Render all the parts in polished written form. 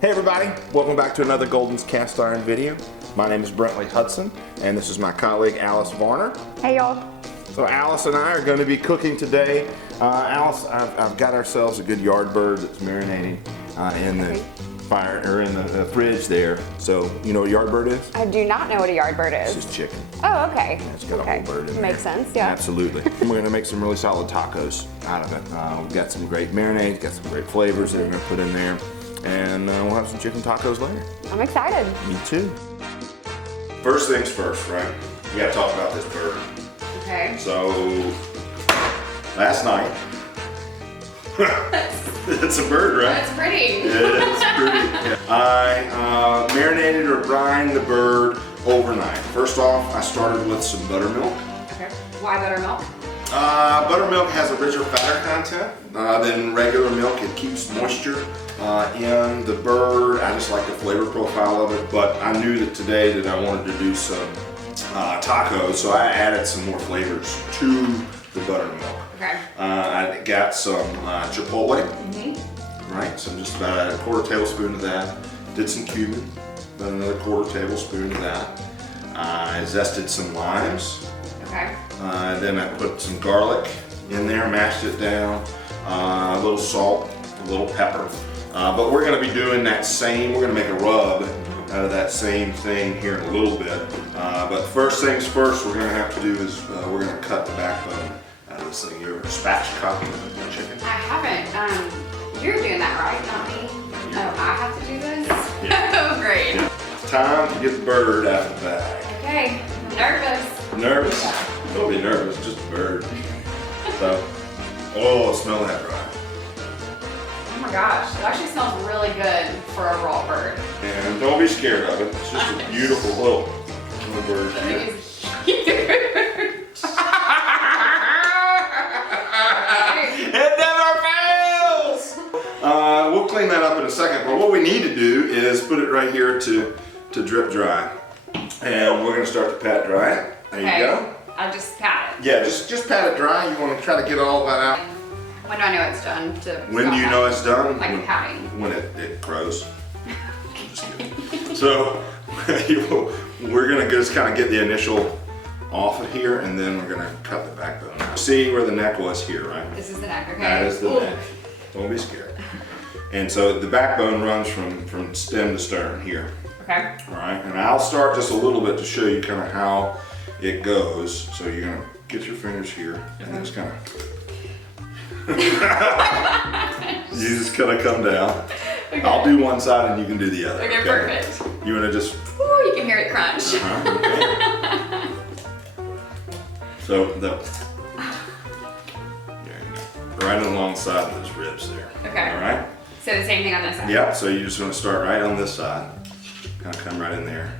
Hey everybody, welcome back to another Golden's Cast Iron video. My name is Brentley Hudson, and this is my colleague Alice Varner. Hey y'all. So Alice and I are going to be cooking today. Alice, I've got ourselves a good yard bird that's marinating in the fire or in the fridge there. So you know what a yard bird is? I do not know what a yard bird is. It's just chicken. Oh, okay. Yeah, it's got a whole bird in there. Makes sense, yeah. Absolutely. And we're going to make some really solid tacos out of it. We've got some great marinades, got some great flavors that we're going to put in there. And we'll have some chicken tacos later. I'm excited. Me too. First things first, right? We gotta talk about this bird. Okay. So, last night, it's a bird, right? That's pretty. It's pretty. I marinated or brined the bird overnight. First off, I started with some buttermilk. Okay. Why buttermilk? Buttermilk has a richer fatter content than regular milk. It keeps moisture in the bird. I just like the flavor profile of it, but I knew that today that I wanted to do some tacos, so I added some more flavors to the buttermilk. Okay. I got some Chipotle, right? So just about a quarter tablespoon of that. Did some Cumin, about another quarter tablespoon of that. I zested some limes. Okay. Then I put some garlic in there, mashed it down, a little salt, a little pepper. But we're going to be doing that same, we're going to make a rub out of that same thing here in a little bit. But first things first we're going to have to do is we're going to cut the backbone out of this thing. You ever spatchcock the chicken? I haven't. You're doing that, right? Not me? Oh, I have to do this? Yeah. Oh, great. Yeah. Time to get the bird out of the bag. Okay. I'm nervous. Nervous? Yeah. Don't be nervous, it's just a bird. So, oh, smell that right. Oh my gosh, it actually smells really good for a raw bird. And don't be scared of it. It's just a beautiful little bird. I think it's huge. It never fails! We'll clean that up in a second, but what we need to do is put it right here to drip dry. And we're gonna start to pat dry it. There you go. I'll just pat it. Yeah, just pat it dry. You wanna try to get all that out. When do I know it's done? When do you know it's done? Like patting. When it grows. I'm just kidding. So we're gonna just kind of get the initial off of here, and then we're gonna cut the backbone out. See where the neck was here, right? This is the neck, okay? That is the neck. Don't be scared. And so the backbone runs from stem to stern here. Okay. All right, and I'll start just a little bit to show you kind of how it goes. So you're gonna get your fingers here, and just kind of. You just kind of come down. Okay. I'll do one side and you can do the other. Okay, perfect. You want to just... Ooh, you can hear it crunch. Okay. So, there you go. Right alongside those ribs there. Okay. All right? So the same thing on this side? Yeah, so you just want to start right on this side. Kind of come right in there.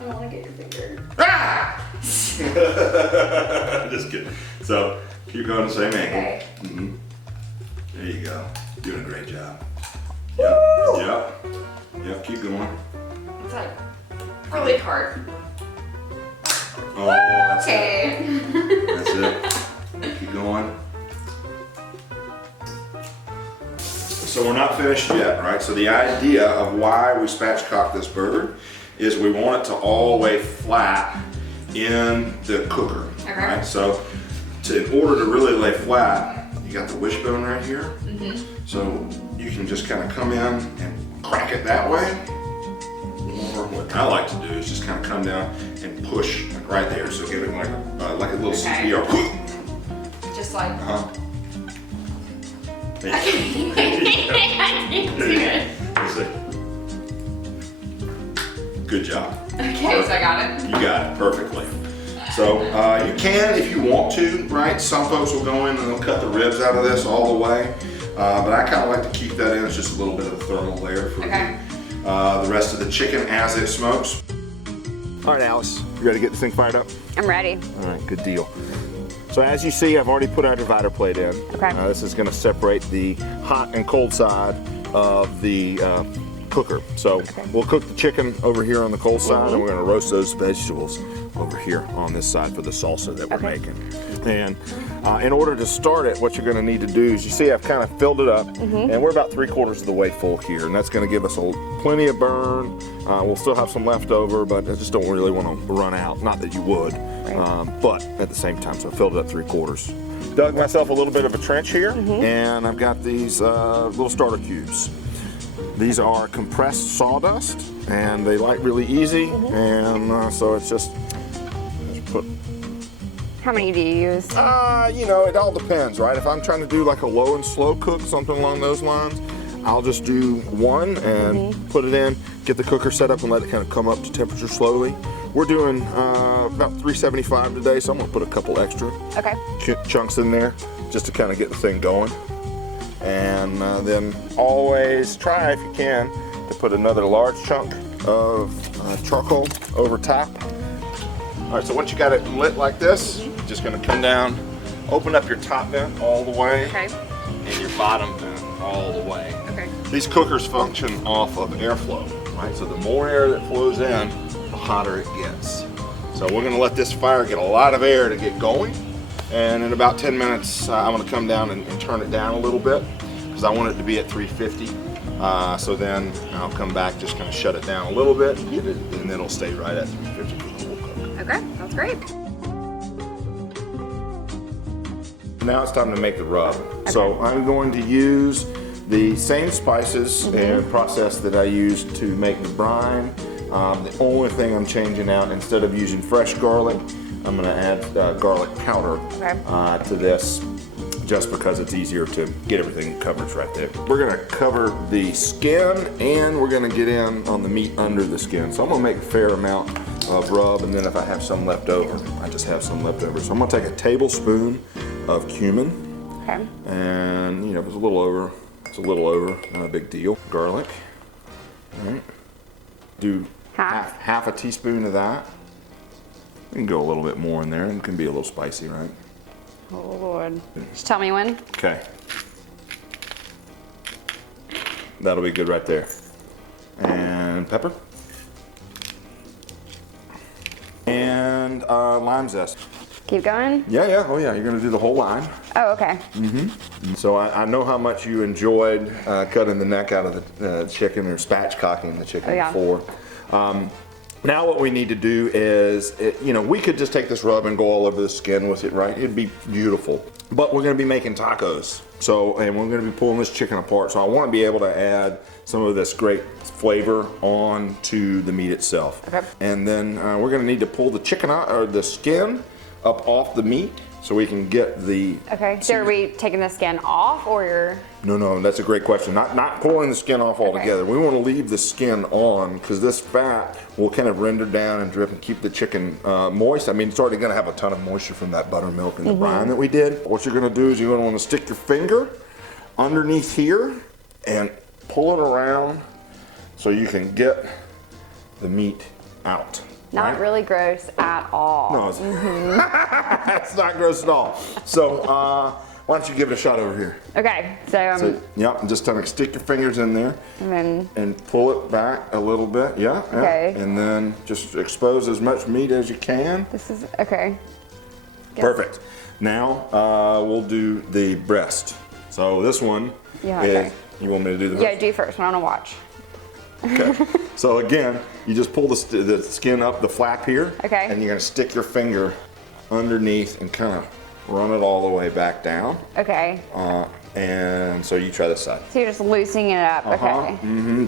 I don't want to get your finger. Ah! Just kidding. So, keep going the same angle. Okay. There you go. Doing a great job. Woo! Yep, keep going. It's like really hard. Oh, that's Okay. it. That's it. Keep going. So we're not finished yet, right? So the idea of why we spatchcock this bird is we want it to all lay flat in the cooker. Okay. Right? So in order to really lay flat, you got the wishbone right here. So you can just kind of come in and crack it that way. Or what I like to do is just kind of come down and push like right there. So get it like a little CPR. Just like. I can't do it. Good job. Okay, so I got it? You got it perfectly. So you can, if you want to, right? Some folks will go in and they'll cut the ribs out of this all the way. But I kind of like to keep that in. It's just a little bit of a thermal layer for the rest of the chicken as it smokes. All right, Alice, you ready to get this thing fired up? I'm ready. All right, good deal. So as you see, I've already put our divider plate in. Okay. This is going to separate the hot and cold side of the cooker. So we'll cook the chicken over here on the cold side, and we're gonna roast those vegetables over here on this side for the salsa that we're making. And in order to start it, what you're gonna need to do is, you see I've kind of filled it up, and we're about 3/4 of the way full here, and that's gonna give us plenty of burn. We'll still have some left over, but I just don't really wanna run out. Not that you would, but at the same time, so I filled it up 3/4. Dug myself a little bit of a trench here, and I've got these little starter cubes. These are compressed sawdust, and they light really easy, and so it's just put. How many do you use? You know, it all depends, right? If I'm trying to do like a low and slow cook, something along those lines, I'll just do one and put it in, get the cooker set up and let it kind of come up to temperature slowly. We're doing about 375 today, so I'm gonna put a couple extra chunks in there just to kind of get the thing going. And then always try, if you can, to put another large chunk of charcoal over top. All right, so once you got it lit like this, you're just gonna come down, open up your top vent all the way, and your bottom vent all the way. These cookers function off of airflow, right? So the more air that flows in, the hotter it gets. So we're gonna let this fire get a lot of air to get going. And in about 10 minutes, I'm gonna come down and turn it down a little bit, because I want it to be at 350. So then I'll come back, just kind of shut it down a little bit, and then it'll stay right at 350 for the whole cook. Okay, that's great. Now it's time to make the rub. So I'm going to use the same spices and process that I used to make the brine. The only thing I'm changing out, instead of using fresh garlic, I'm gonna add garlic powder to this, just because it's easier to get everything covered right there. We're gonna cover the skin, and we're gonna get in on the meat under the skin. So I'm gonna make a fair amount of rub, and then if I have some left over, I just have some left over. So I'm gonna take a tablespoon of cumin, and you know, if it's a little over, it's a little over, not a big deal. Garlic, all right. Do half a teaspoon of that. You can go a little bit more in there, and it can be a little spicy, right? Oh Lord. Just tell me when. Okay. That'll be good right there. And pepper. And lime zest. Keep going? Yeah, oh yeah, you're gonna do the whole lime. Oh, okay. So I know how much you enjoyed cutting the neck out of the chicken, or spatchcocking the chicken before. Now what we need to do is, you know, we could just take this rub and go all over the skin with it, right? It'd be beautiful. But we're gonna be making tacos. So, and we're gonna be pulling this chicken apart. So I wanna be able to add some of this great flavor on to the meat itself. And then we're gonna need to pull the chicken out, or the skin up off the meat, so we can get the... So are we taking the skin off, or you're... No, that's a great question. Not pulling the skin off altogether. We want to leave the skin on, because this fat will kind of render down and drip and keep the chicken moist. I mean, it's already going to have a ton of moisture from that buttermilk and the brine that we did. What you're going to do is you're going to want to stick your finger underneath here and pull it around so you can get the meat out. Not really gross at all. No, it's, it's not gross at all. So why don't you give it a shot over here? Okay, so yep, just kind of stick your fingers in there and pull it back a little bit. Okay. And then just expose as much meat as you can. This is okay. Perfect. Now we'll do the breast. So this one is, you want me to do the breast? Yeah, do first. I want to watch. Okay. So again, you just pull the skin up, the flap here, and you're gonna stick your finger underneath and kind of run it all the way back down. And so you try this side. So you're just loosening it up.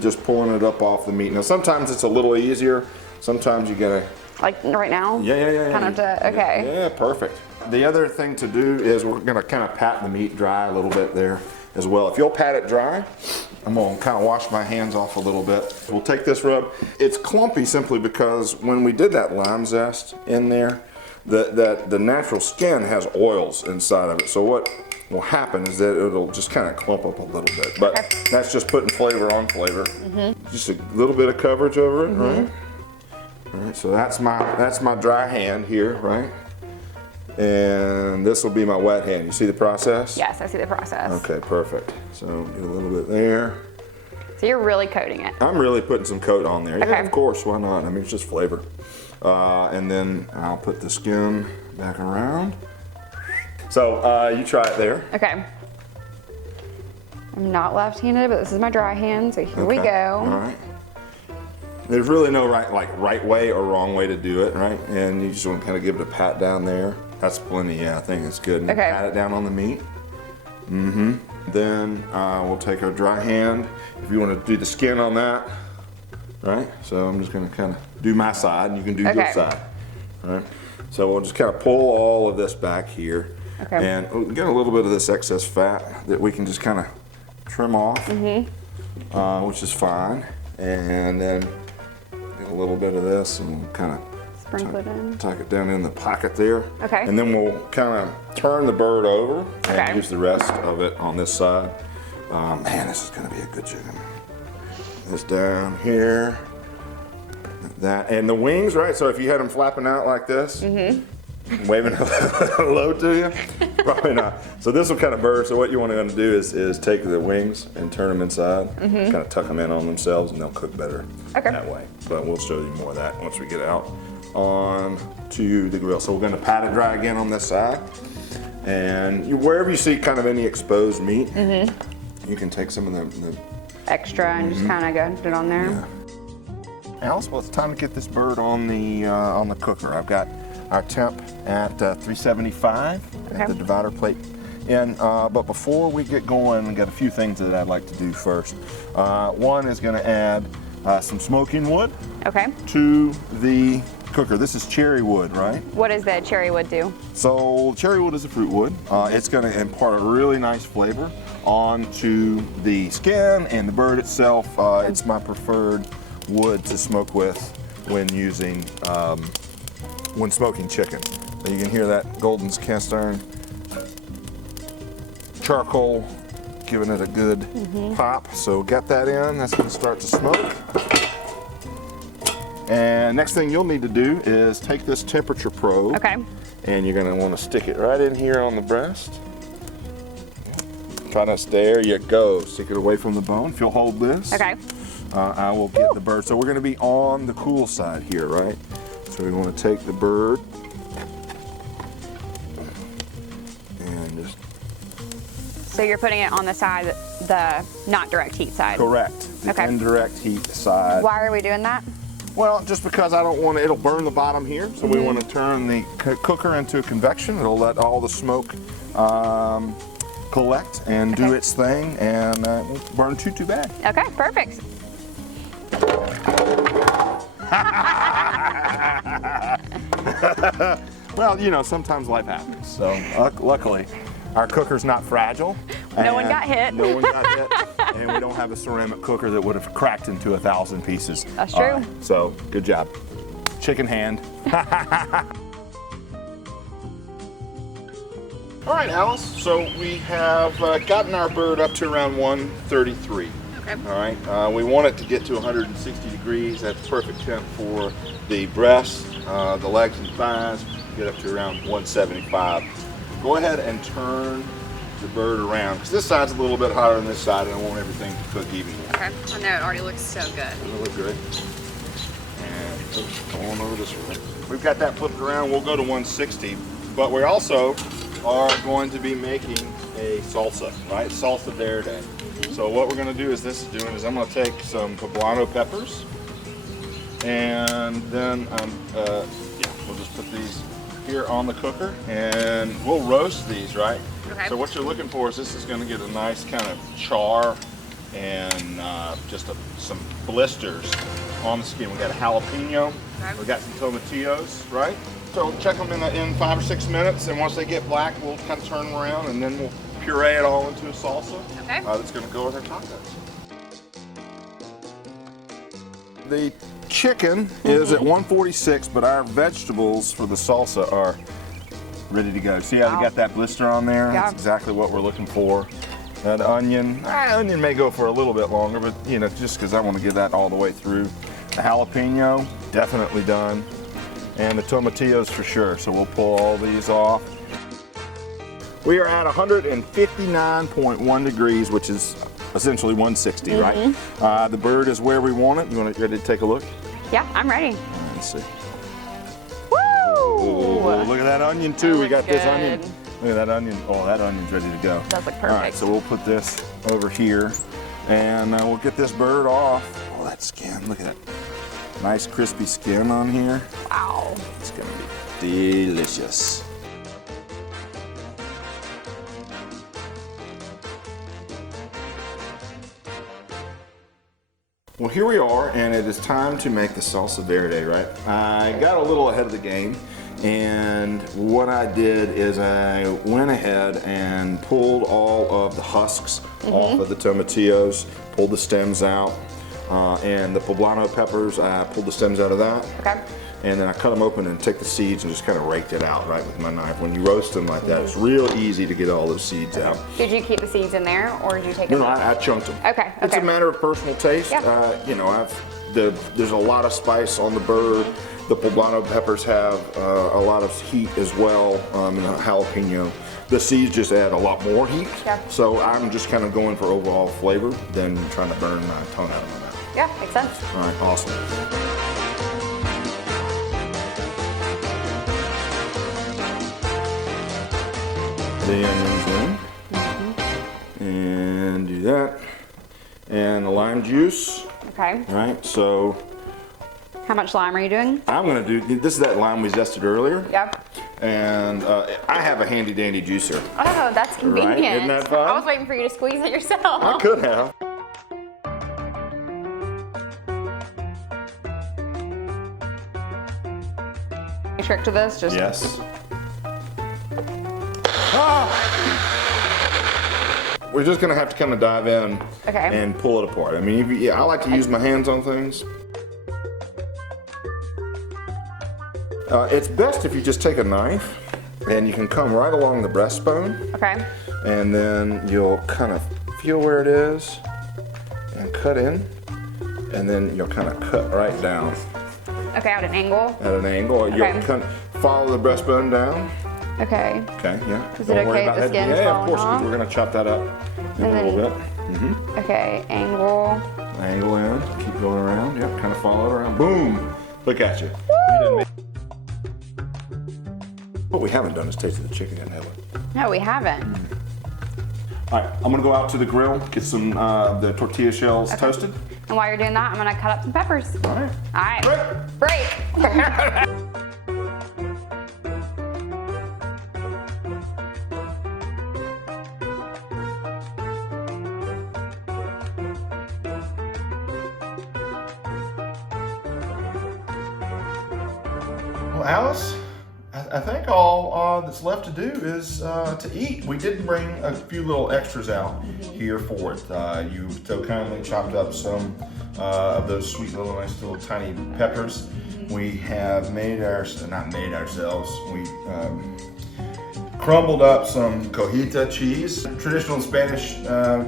Just pulling it up off the meat. Now sometimes it's a little easier. Sometimes you gotta. Like right now? Yeah. Kind of to, Yeah, perfect. The other thing to do is we're gonna kind of pat the meat dry a little bit there as well. If you'll pat it dry, I'm gonna kind of wash my hands off a little bit. We'll take this rub. It's clumpy simply because when we did that lime zest in there, the natural skin has oils inside of it. So what will happen is that it'll just kind of clump up a little bit. But that's just putting flavor on flavor. Just a little bit of coverage over it, right? All right, so that's my dry hand here, right? And this will be my wet hand. You see the process? Yes, I see the process. Okay, perfect. So get a little bit there. So you're really coating it. I'm really putting some coat on there. Okay. Yeah, of course, why not? I mean, it's just flavor. And then I'll put the skin back around. So you try it there. Okay. I'm not left-handed, but this is my dry hand, so here we Okay. go. All right. There's really no right way or wrong way to do it, right? And you just want to kind of give it a pat down there. That's plenty, yeah, I think it's good. And Okay. pat it down on the meat. Mm-hmm. Then we'll take our dry hand. If you want to do the skin on that, right? So I'm just going to kind of do my side, and you can do your Okay. side. All right? So we'll just kind of pull all of this back here. Okay. And we get a little bit of this excess fat that we can just kind of trim off, which is fine. And then get a little bit of this and we'll kind of Sprinkle it in. tuck it down in the pocket there. Okay. And then we'll kind of turn the bird over and Okay. use the rest of it on this side. Man, this is going to be a good chicken. This down here. That and the wings, right? So if you had them flapping out like this, waving hello to you, probably not. So this will kind of burst. So what you want to do is take the wings and turn them inside, kind of tuck them in on themselves, and they'll cook better that way. But we'll show you more of that once we get out on to the grill. So we're going to pat it dry again on this side, and wherever you see kind of any exposed meat, you can take some of the Extra and just kind of go put it on there. yeah. Alice, well, it's time to get this bird on the cooker. I've got our temp at 375 Okay. at the divider plate. And but before we get going, I've got a few things that I'd like to do first. One is going to add some smoking wood Okay. to the cooker. This is cherry wood, right? What does the cherry wood do? So cherry wood is a fruit wood. It's going to impart a really nice flavor onto the skin and the bird itself. It's my preferred wood to smoke with when using when smoking chicken. You can hear that golden cast iron charcoal giving it a good pop. So get that in. That's going to start to smoke. And next thing you'll need to do is take this temperature probe. Okay. And you're going to want to stick it right in here on the breast. Kind of, there you go. Stick it away from the bone. If you'll hold this, Okay. I will get the bird. So we're going to be on the cool side here, right? So we want to take the bird and just So you're putting it on the side, the not direct heat side. correct the Okay. indirect heat side. Why are we doing that? Well, just because I don't want to, it'll burn the bottom here. So we want to turn the cooker into convection. It'll let all the smoke collect and do Okay. its thing, and it won't burn too bad. Okay, perfect. Well, you know, sometimes life happens. So luckily, our cooker's not fragile. No one and got hit. No one got hit. And we don't have a ceramic cooker that would have cracked into 1,000 pieces. That's true. So good job. Chicken hand. All right, Alice. So we have gotten our bird up to around 133. Okay. All right. We want it to get to 160 degrees. That's perfect temp for the breast, the legs and thighs. Get up to around 175. Go ahead and turn the bird around, because this side's a little bit hotter than this side, and I want everything to cook evenly. Okay. I know it already looks so good. It'll look good. And oops, go on over this way. We've got that flipped around. We'll go to 160, but we also are going to be making a salsa, right? Salsa verde. So what we're going to do is I'm going to take some poblano peppers, and then we'll just put these here on the cooker, and we'll roast these, right? Okay. So what you're looking for is this is going to get a nice kind of char and just some blisters on the skin. We got a jalapeno, Okay. we got some tomatillos, right? So check them in 5 or 6 minutes, and once they get black, we'll kind of turn them around, and then we'll puree it all into a salsa. Okay. That's going to go with our tacos. The chicken is at 146, but our vegetables for the salsa are ready to go. See how we got that blister on there? Yeah. That's exactly what we're looking for. That onion, onion may go for a little bit longer, but you know, just because I want to get that all the way through. The jalapeno, definitely done. And the tomatillos for sure, so we'll pull all these off. We are at 159.1 degrees, which is essentially 160, right? The bird is where we want it. You want to ready to take a look? Yeah, I'm ready. Let's see. Woo! Oh, look at that onion too. That We got looks this good. onion. Look at that onion. Oh, that onion's ready to go. Does look All right, perfect. so we'll put this over here, and we'll get this bird off. Oh, that skin. Look at that. Nice crispy skin on here. Wow. It's gonna be delicious. Well, here we are, and it is time to make the salsa verde, right? I got a little ahead of the game, and what I did is I went ahead and pulled all of the husks off of the tomatillos, pulled the stems out, and the poblano peppers, I pulled the stems out of that. Okay. And then I cut them open and take the seeds and just kind of raked it out, right, with my knife. When you roast them like that, it's real easy to get all those seeds out. Did you keep the seeds in there, or did you take No, them no, out? I chunked them. Okay, It's a okay. matter of personal taste. Yeah. You know, there's a lot of spice on the bird. The poblano peppers have a lot of heat as well, and the jalapeno. The seeds just add a lot more heat. Yeah. So I'm just kind of going for overall flavor than trying to burn my tongue out of my mouth. Yeah, makes sense. All right, awesome. The onions in, and do that, and the lime juice. Okay. All right, so How much lime are you doing? I'm gonna do, this is that lime we zested earlier, Yep. and I have a handy dandy juicer. Oh, that's convenient. Isn't that fun? I was waiting for you to squeeze it yourself. I could have. Any trick to this? Just Yes. Ah! We're just gonna have to kind of dive in Okay. and pull it apart. I mean, I like to use my hands on things. It's best if you just take a knife and you can come right along the breastbone, Okay. and then you'll kind of feel where it is and cut in, and then you'll kind of cut right down Okay, at an angle. at an angle. You'll Okay. kind of follow the breastbone down. Okay. Okay, yeah. Is it okay if the that. skin's Yeah, of falling course, 'cause off? we're gonna chop that up in a And little then- bit. Okay, angle. Angle in, keep going around. Yep, kind of follow it around. Boom! Look at you. What we haven't done is tasted the chicken yet, have we? No, we haven't. All right, I'm gonna go out to the grill, get some the tortilla shells toasted. And while you're doing that, I'm gonna cut up some peppers. All right. All right. Break. Break. Well, Alice, I think all that's left to do is to eat. We did bring a few little extras out here for it. You so kindly chopped up some of those sweet little, nice little tiny peppers. We have made not made ourselves. We crumbled up some cojita cheese, traditional Spanish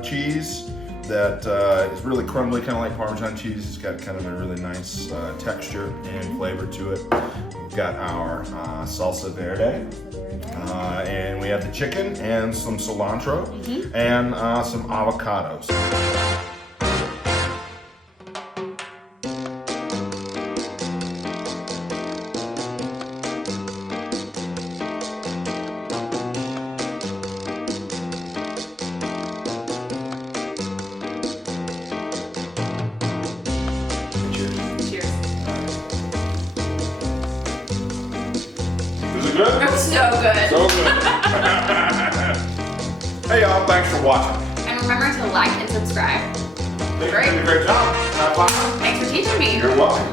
cheese that is really crumbly, kind of like Parmesan cheese. It's got kind of a really nice texture and flavor to it. We've got our salsa verde, and we have the chicken and some cilantro and some avocados. Cheers. Is it good? It's so good. So good. Hey y'all, thanks for watching. And remember to like and subscribe. Thanks for doing a great job. Have fun. Thanks for teaching me. You're welcome.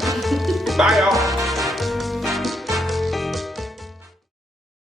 Bye y'all.